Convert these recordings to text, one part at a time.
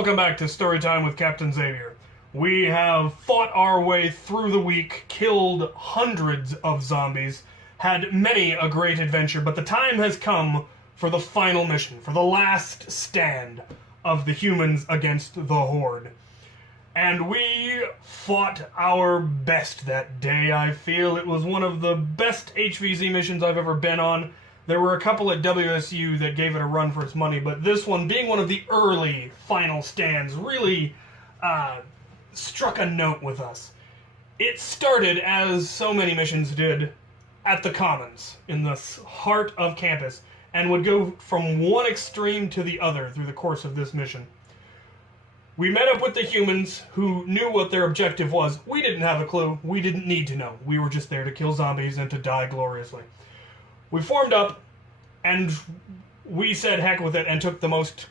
Welcome back to Storytime with Captain Xavier. We have fought our way through the week, killed hundreds of zombies, had many a great adventure, but the time has come for the final mission, for the last stand of the humans against the Horde. And we fought our best that day, I feel. It was one of the best HVZ missions I've ever been on. There were a couple at WSU that gave it a run for its money, but this one, being one of the early final stands, really struck a note with us. It started, as so many missions did, at the Commons, in the heart of campus, and would go from one extreme to the other through the course of this mission. We met up with the humans who knew what their objective was. We didn't have a clue. We didn't need to know. We were just there to kill zombies and to die gloriously. We formed up, and we said heck with it and took the most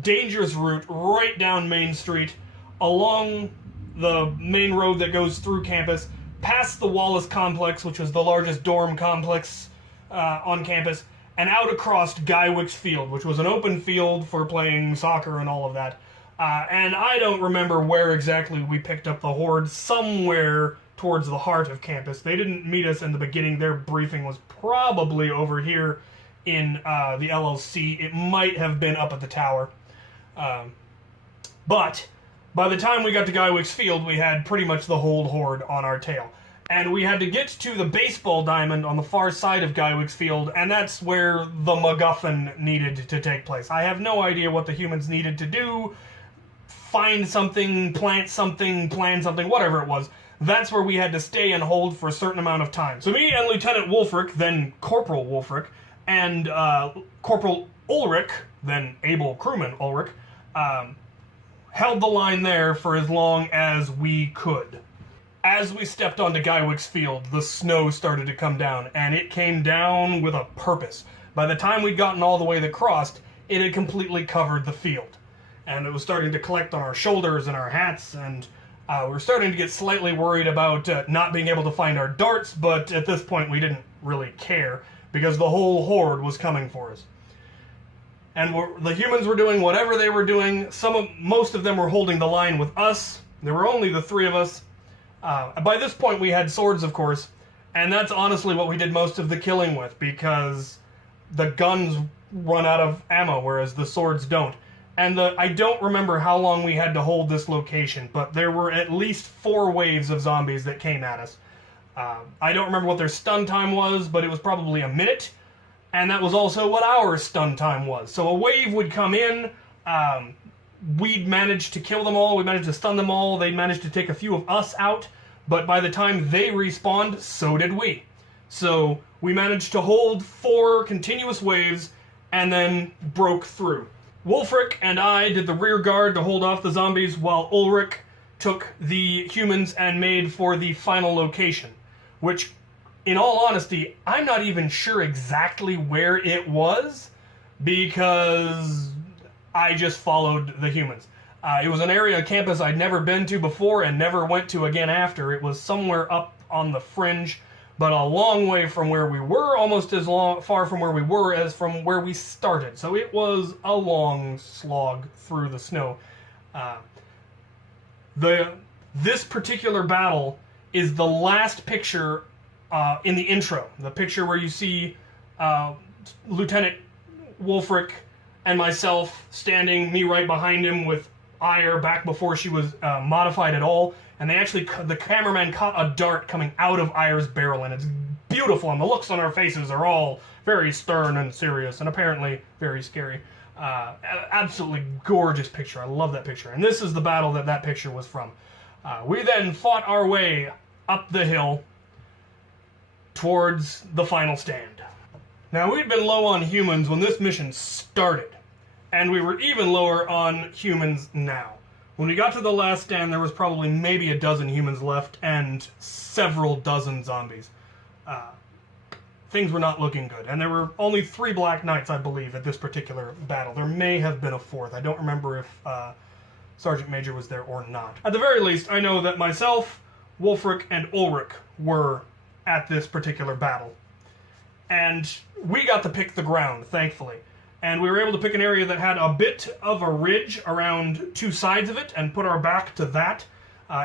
dangerous route right down Main Street, along the main road that goes through campus, past the Wallace Complex, which was the largest dorm complex on campus, and out across Guywick's Field, which was an open field for playing soccer and all of that. And I don't remember where exactly we picked up the Horde, somewhere towards the heart of campus. They didn't meet us in the beginning. Their briefing was probably over here in the LLC. It might have been up at the tower. But by the time we got to Guywick's Field, we had pretty much the whole Horde on our tail. And we had to get to the baseball diamond on the far side of Guywick's Field, and that's where the MacGuffin needed to take place. I have no idea what the humans needed to do. Find something, plant something, plan something, whatever it was. That's where we had to stay and hold for a certain amount of time. So me and Lieutenant Wolfric, then Corporal Wolfric, and Corporal Ulrich, then Able Crewman Ulrich, held the line there for as long as we could. As we stepped onto Guywick's Field, the snow started to come down, and it came down with a purpose. By the time we'd gotten all the way across, it had completely covered the field. And it was starting to collect on our shoulders and our hats, and we were starting to get slightly worried about not being able to find our darts, but at this point we didn't really care, because the whole Horde was coming for us. And the humans were doing whatever they were doing. Most of them were holding the line with us. There were only the three of us. By this point we had swords, of course, and that's honestly what we did most of the killing with, because the guns run out of ammo, whereas the swords don't. And I don't remember how long we had to hold this location, but there were at least 4 waves of zombies that came at us. I don't remember what their stun time was, but it was probably a minute, and that was also what our stun time was. So a wave would come in, we'd manage to kill them all, we managed to stun them all, they managed to take a few of us out, but by the time they respawned, so did we. So we managed to hold 4 continuous waves, and then broke through. Wolfric and I did the rear guard to hold off the zombies, while Ulrich took the humans and made for the final location, which, in all honesty, I'm not even sure exactly where it was, because I just followed the humans. It was an area of campus I'd never been to before and never went to again after. It was somewhere up on the fringe, but a long way from where we were, almost as far from where we were as from where we started. So it was a long slog through the snow. This particular battle is the last picture in the intro. The picture where you see Lieutenant Wolfric and myself standing, me right behind him with Ire back before she was modified at all. And the cameraman caught a dart coming out of Ire's barrel, and it's beautiful, and the looks on our faces are all very stern and serious, and apparently very scary. Absolutely gorgeous picture. I love that picture. And this is the battle that picture was from. We then fought our way up the hill towards the final stand. Now, we'd been low on humans when this mission started, and we were even lower on humans now. When we got to the last stand, there was probably maybe a dozen humans left and several dozen zombies. Things were not looking good. And there were only 3 Black Knights, I believe, at this particular battle. There may have been a 4th. I don't remember if Sergeant Major was there or not. At the very least, I know that myself, Wolfric, and Ulrich were at this particular battle. And we got to pick the ground, thankfully. and we were able to pick an area that had a bit of a ridge around two sides of it and put our back to that.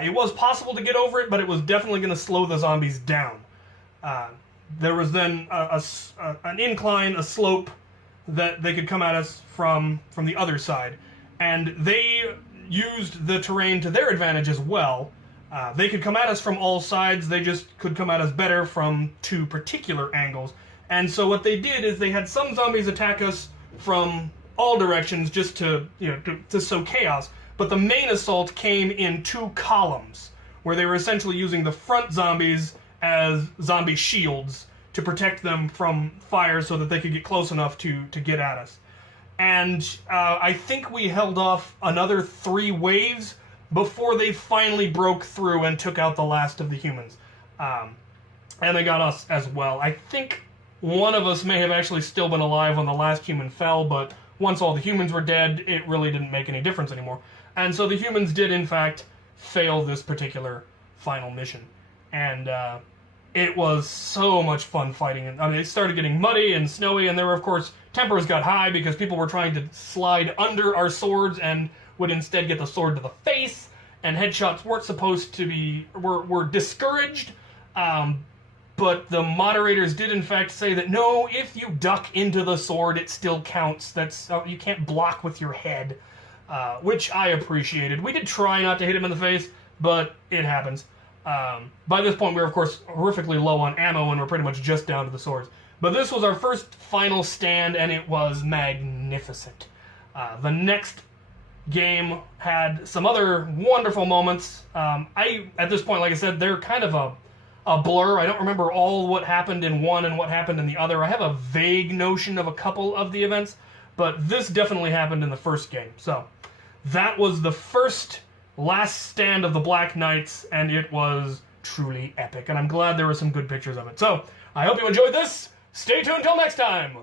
It was possible to get over it, but it was definitely going to slow the zombies down. There was then an incline, a slope that they could come at us from the other side, and they used the terrain to their advantage as well. They could come at us from all sides, they just could come at us better from two particular angles. And so what they did is they had some zombies attack us from all directions just to sow chaos, but the main assault came in two columns, where they were essentially using the front zombies as zombie shields to protect them from fire so that they could get close enough to get at us. And I think we held off another 3 waves before they finally broke through and took out the last of the humans. And they got us as well. I think one of us may have actually still been alive when the last human fell, but once all the humans were dead, it really didn't make any difference anymore. And so the humans did, in fact, fail this particular final mission. And it was so much fun fighting. I mean, it started getting muddy and snowy, and there were, of course, tempers got high because people were trying to slide under our swords and would instead get the sword to the face, and headshots weren't supposed to be, were discouraged, but the moderators did in fact say that no, if you duck into the sword, it still counts. You can't block with your head, which I appreciated. We did try not to hit him in the face, but it happens. By this point, we were, of course, horrifically low on ammo, and we're pretty much just down to the swords. But this was our first final stand, and it was magnificent. The next game had some other wonderful moments. At this point, like I said, they're kind of a blur. I don't remember all what happened in one and what happened in the other. I have a vague notion of a couple of the events, but this definitely happened in the first game. So that was the last stand of the Black Knights, and it was truly epic, and I'm glad there were some good pictures of it. So I hope you enjoyed this. Stay tuned until next time.